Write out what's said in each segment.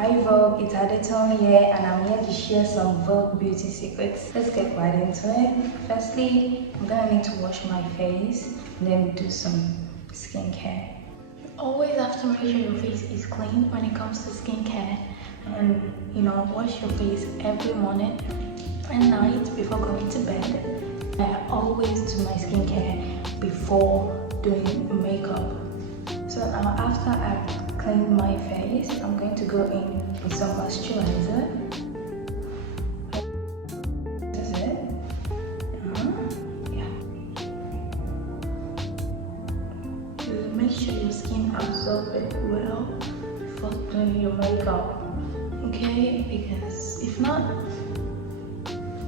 Hi Vogue, it's Adetoun here, and I'm here to share some Vogue beauty secrets. Let's get right into it. Firstly, I'm gonna need to wash my face and then do some skincare. You always have to make sure your face is clean when it comes to skincare, and wash your face every morning and night before going to bed. I always do my skincare before doing makeup. So now after I've cleaned my face, I'm going to go in with some moisturizer. This is it. Yeah. To make sure your skin absorbs it well before doing your makeup. Okay? Because if not,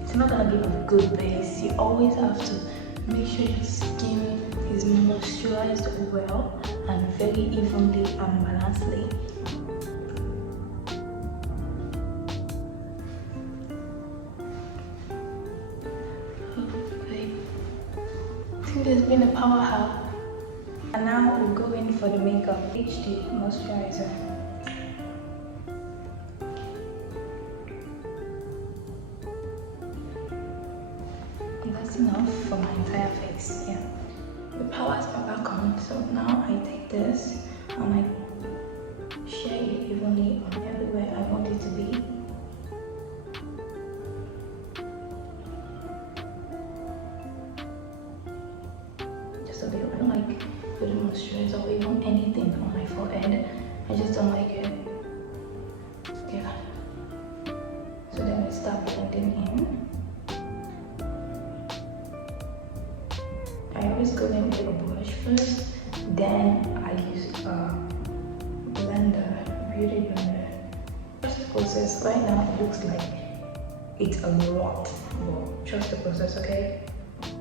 it's not gonna give a good base. You always have to make sure your skin is moisturized well and very evenly and balancedly. Okay. I think there's been a power hack. And now we'll go in for the makeup. HD moisturizer. That's enough for my entire face. Yeah. The power's back on, so now I take this and I share it evenly on everywhere I want it to be. Just a bit. I don't like putting moisturizer or even anything on my forehead. I just don't like it. Yeah. So then we start blending in. I always go in with a brush first, then I use a blender, beauty blender. First process, right now it looks like it's a lot, but trust the process, okay?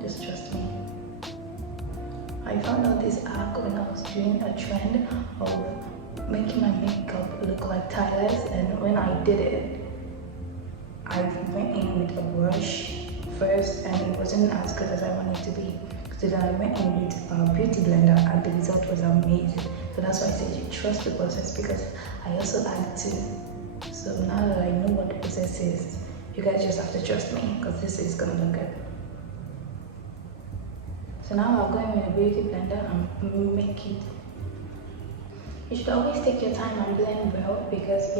Just trust me. I found out this hack when I was doing a trend of making my makeup look like Tyler's, and when I did it, I went in with a brush first and it wasn't as good as I wanted it to be. So then I went in with a beauty blender and the result was amazing. So that's why I said you trust the process, because I also add to. So now that I know what the process is, you guys just have to trust me, because this is gonna look good. So now I'll go in with a beauty blender and make it. You should always take your time and blend well, because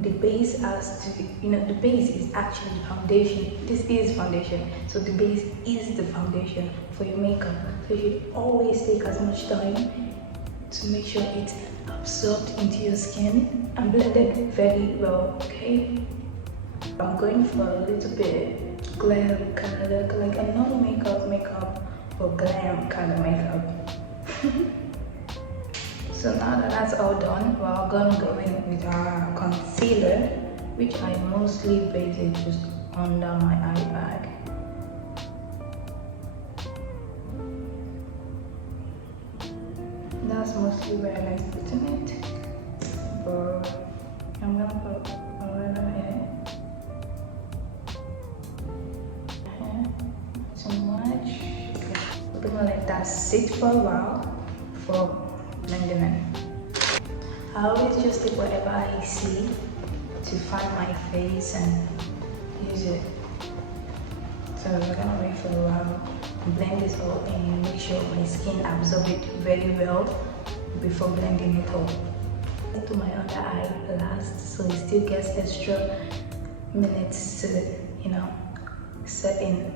the base has to, the base is actually the foundation. This is foundation, so the base is the foundation for your makeup. So you should always take as much time to make sure it's absorbed into your skin and blended very well, okay? I'm going for a little bit glam kind of look, like a non-makeup or glam kind of makeup. So now that that's all done, we're gonna go in with our concealer, which I mostly base it just under my eye bag. That's mostly where I like putting it, but I'm gonna put a little here. Too much. We're gonna let that sit for a while for blending in. I always just take whatever I see to find my face and use it. So we're gonna wait for a while, blend this all in, and make sure my skin absorbs it very well before blending it all. To my other eye last, so it still gets extra minutes to set in.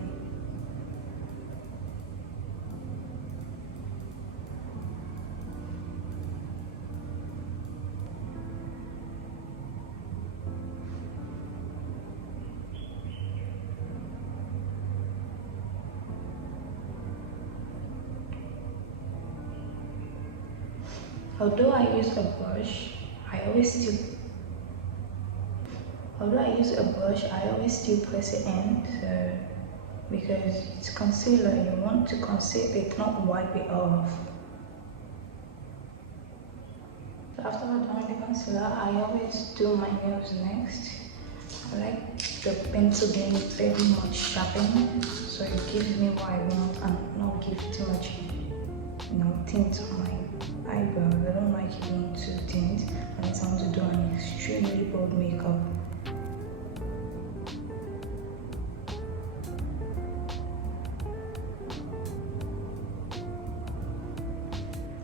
Although I use a brush, I always still press it in, so because it's concealer, you want to conceal it, not wipe it off. So after I'm done with the concealer, I always do my nails next. I like the pencil being very much sharpened, so it gives me what I want and not give too much tint on my eyebrows. I don't like it being too tint, and it's something to do on bold makeup.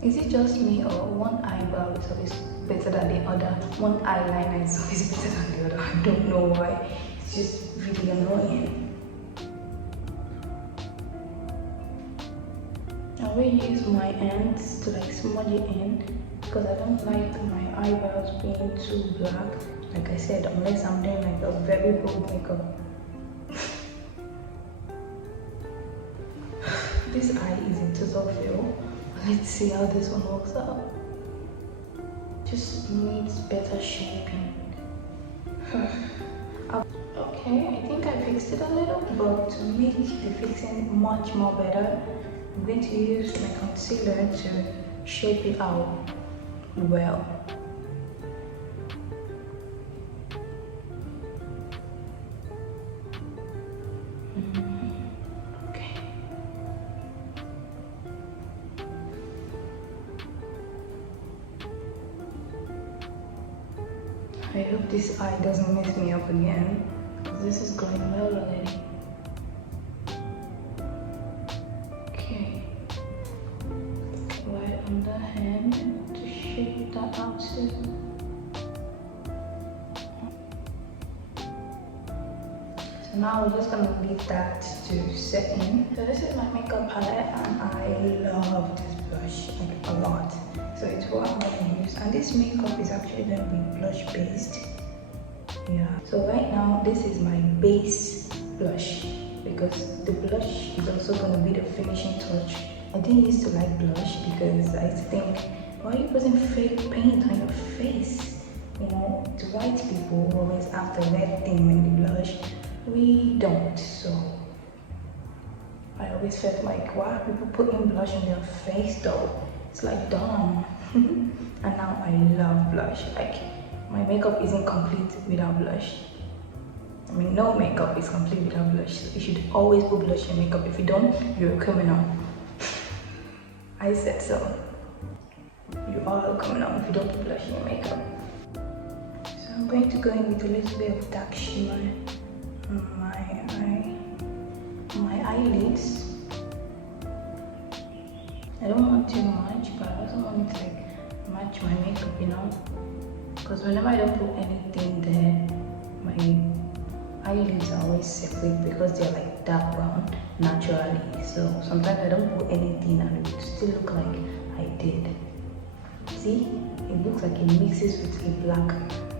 Is it just me, or one eyebrow is always better than the other? One eyeliner is always better than the other. I don't know why. It's just really annoying. I will use my ends to like smudge it in because I don't like my eyebrows being too black. Like I said, unless I'm doing like a very bold makeup. This eye is a total fail. Let's see how this one works out. Just needs better shaping. Okay, I think I fixed it a little, but to make the fixing much more better, I'm going to use my concealer to shape it out well. Okay. I hope this eye doesn't mess me up again, because this is going well already. Okay. Right on the hand to shape that out too. So now we're just gonna leave that to set in. So this is my makeup palette, and I love this blush like a lot. So it's what I'm gonna use, and this makeup is actually gonna be blush based. Yeah. So right now this is my base blush, because the blush is also gonna be the finishing touch. I didn't used to like blush because I think, why are you putting fake paint on your face? You know, the white people always have the red thing when they blush. We don't. So I always felt like, why are people putting blush on their face though? It's like dumb. And now I love blush. Like, my makeup isn't complete without blush. I mean, no makeup is complete without blush. So you should always put blush in makeup. If you don't, you're a criminal. I said so. You are a criminal if you don't put blush in your makeup. So I'm going to go in with a little bit of dark shimmer on my eyelids. I don't want too much, but I also want it to like match my makeup, you know? Because whenever I don't put anything there, my eyelids are always separate because they're like dark brown naturally. So sometimes I don't put anything and it still look like I did. See? It looks like it mixes with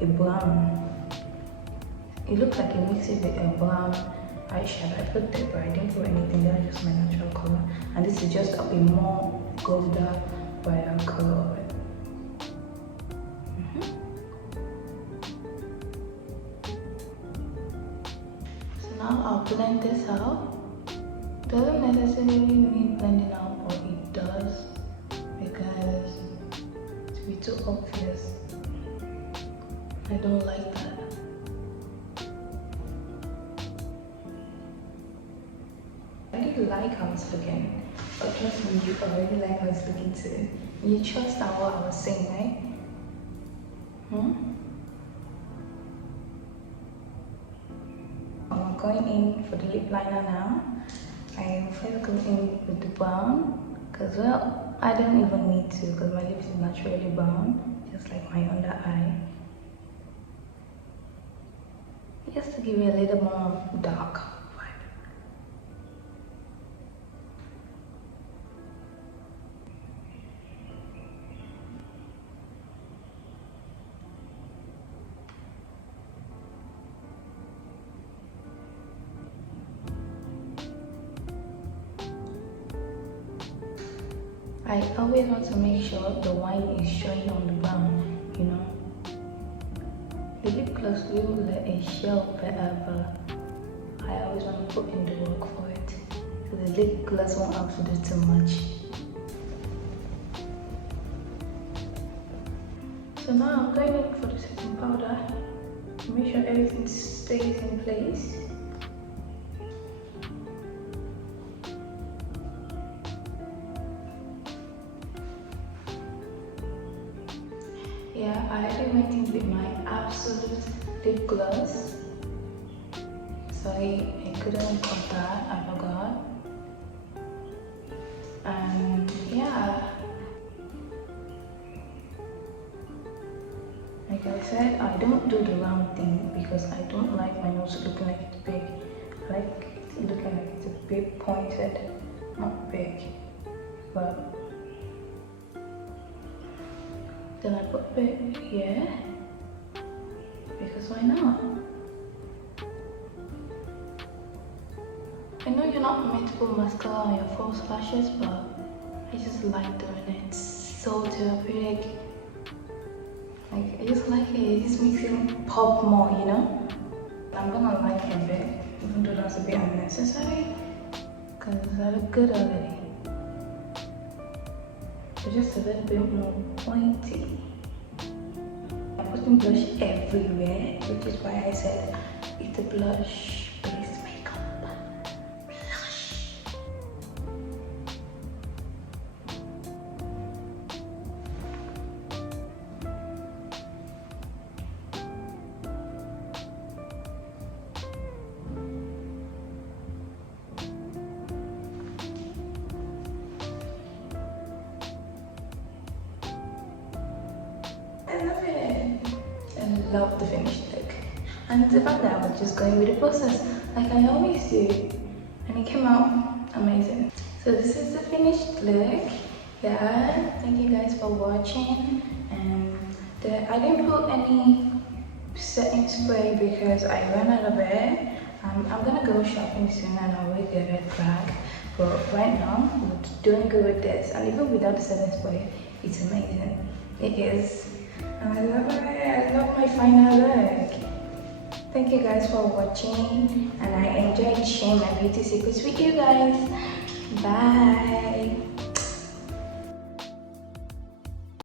a brown. It looks like it mixes with a brown eyeshadow. I put there, but I didn't put anything there, just my natural color. And this is just a more golden brighter color. So now I'll blend this out. Doesn't necessarily need blending out, but it does, because to be too obvious, I don't like that. I really like how it's looking, but trust me, you already like how it's looking too. You trust on what I was saying, right? I'm going in for the lip liner now. I am first going in with the brown, because well, I don't even need to, because my lips is naturally brown, just like my under eye. Just to give it a little more dark. I always want to make sure the white is showing on the brown, you know. The lip gloss will let it show better, but I always want to put in the work for it. So the lip gloss won't have to do too much. So now I'm going in for the setting powder to make sure everything stays in place. yeah, I already went in with my absolute lip gloss. Sorry, I couldn't cut that, I forgot. And yeah, like I said, I don't do the round thing because I don't like my nose looking like it's big. I like it looking like it's a bit pointed, not big. But then I put a bit here because why not? I know you're not meant to put mascara on your false lashes, but I just like doing it. It's so therapeutic. Like, I just like it. It just makes it pop more, you know? I'm gonna like it a bit, even though that's a bit unnecessary, because I look good already. So just a little bit more pointy. I'm putting blush everywhere, which is why I said it's a blush-based makeup. Blush. I love it. I love the finished look. And the fact that I was just going with the process, like I always do. And it came out amazing. So this is the finished look. Yeah, thank you guys for watching. And I didn't put any setting spray because I ran out of it. I'm gonna go shopping soon and I will get it back. But right now, we're doing good with this. And even without the setting spray, it's amazing. It is. And I love it. I love my final look. Thank you guys for watching, and I enjoyed sharing my beauty secrets with you guys. Bye.